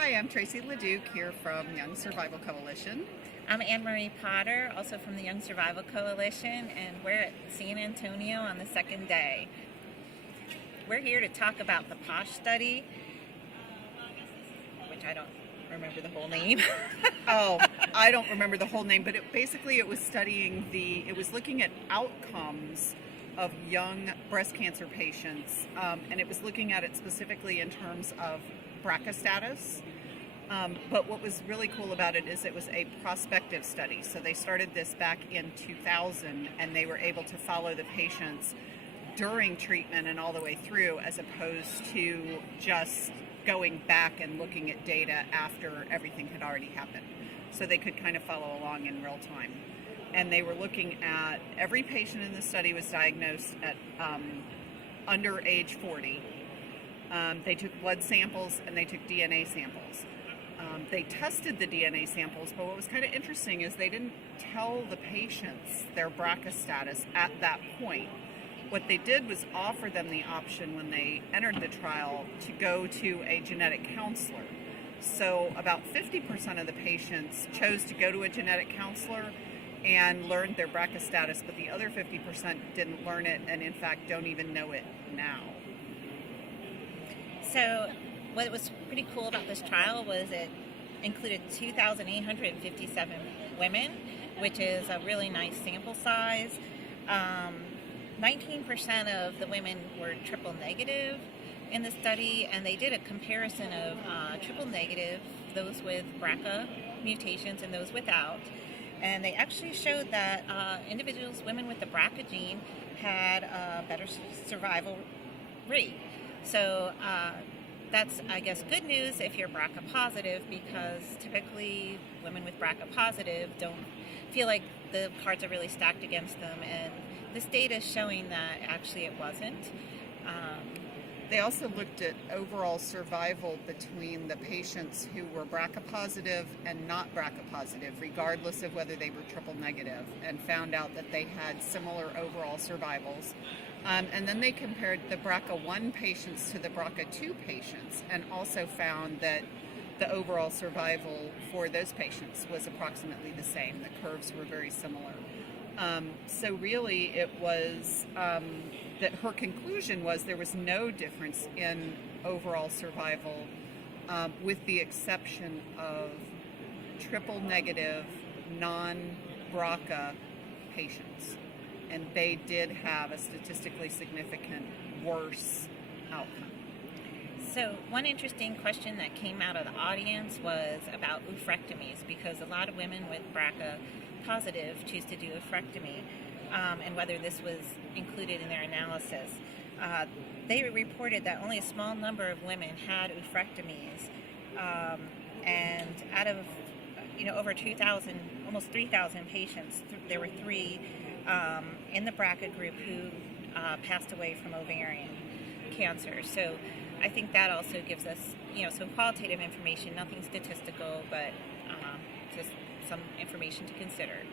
Hi, I'm Tracy LeDuc here from Young Survival Coalition. I'm Anne Marie Potter, also from the Young Survival Coalition, and we're at San Antonio on the second day. We're here to talk about the POSH Study, which I don't remember the whole name. I don't remember the whole name, but it was studying it was looking at outcomes of young breast cancer patients, and it was looking at it specifically in terms of BRCA status. But what was really cool about it is it was a prospective study. So they started this back in 2000, and they were able to follow the patients during treatment and all the way through, as opposed to just going back and looking at data after everything had already happened. So they could kind of follow along in real time. And they were looking at every patient in the study was diagnosed at under age 40. They took blood samples and they took DNA samples. They tested the DNA samples, but what was kind of interesting is they didn't tell the patients their BRCA status at that point. What they did was offer them the option when they entered the trial to go to a genetic counselor. So about 50% of the patients chose to go to a genetic counselor and learned their BRCA status, but the other 50% didn't learn it and in fact don't even know it now. So what was pretty cool about this trial was it included 2,857 women, which is a really nice sample size. 19% of the women were triple negative in the study, and they did a comparison of triple negative, those with BRCA mutations and those without. And they actually showed that women with the BRCA gene had a better survival rate. So that's, I guess, good news if you're BRCA positive, because typically women with BRCA positive don't feel like the cards are really stacked against them, and this data is showing that actually it wasn't. They also looked at overall survival between the patients who were BRCA positive and not BRCA positive, regardless of whether they were triple negative, and found out that they had similar overall survivals. And then they compared the BRCA1 patients to the BRCA2 patients, and also found that the overall survival for those patients was approximately the same. The curves were very similar. So really it was that her conclusion was there was no difference in overall survival, with the exception of triple negative non-BRCA patients. And they did have a statistically significant worse outcome. So one interesting question that came out of the audience was about oophorectomies, because a lot of women with BRCA positive choose to do oophorectomy, and whether this was included in their analysis. They reported that only a small number of women had oophorectomies, and out of over 2,000, almost 3,000 patients, there were 3 in the BRCA group who passed away from ovarian cancer. So I think that also gives us some qualitative information, nothing statistical, but just some information to consider.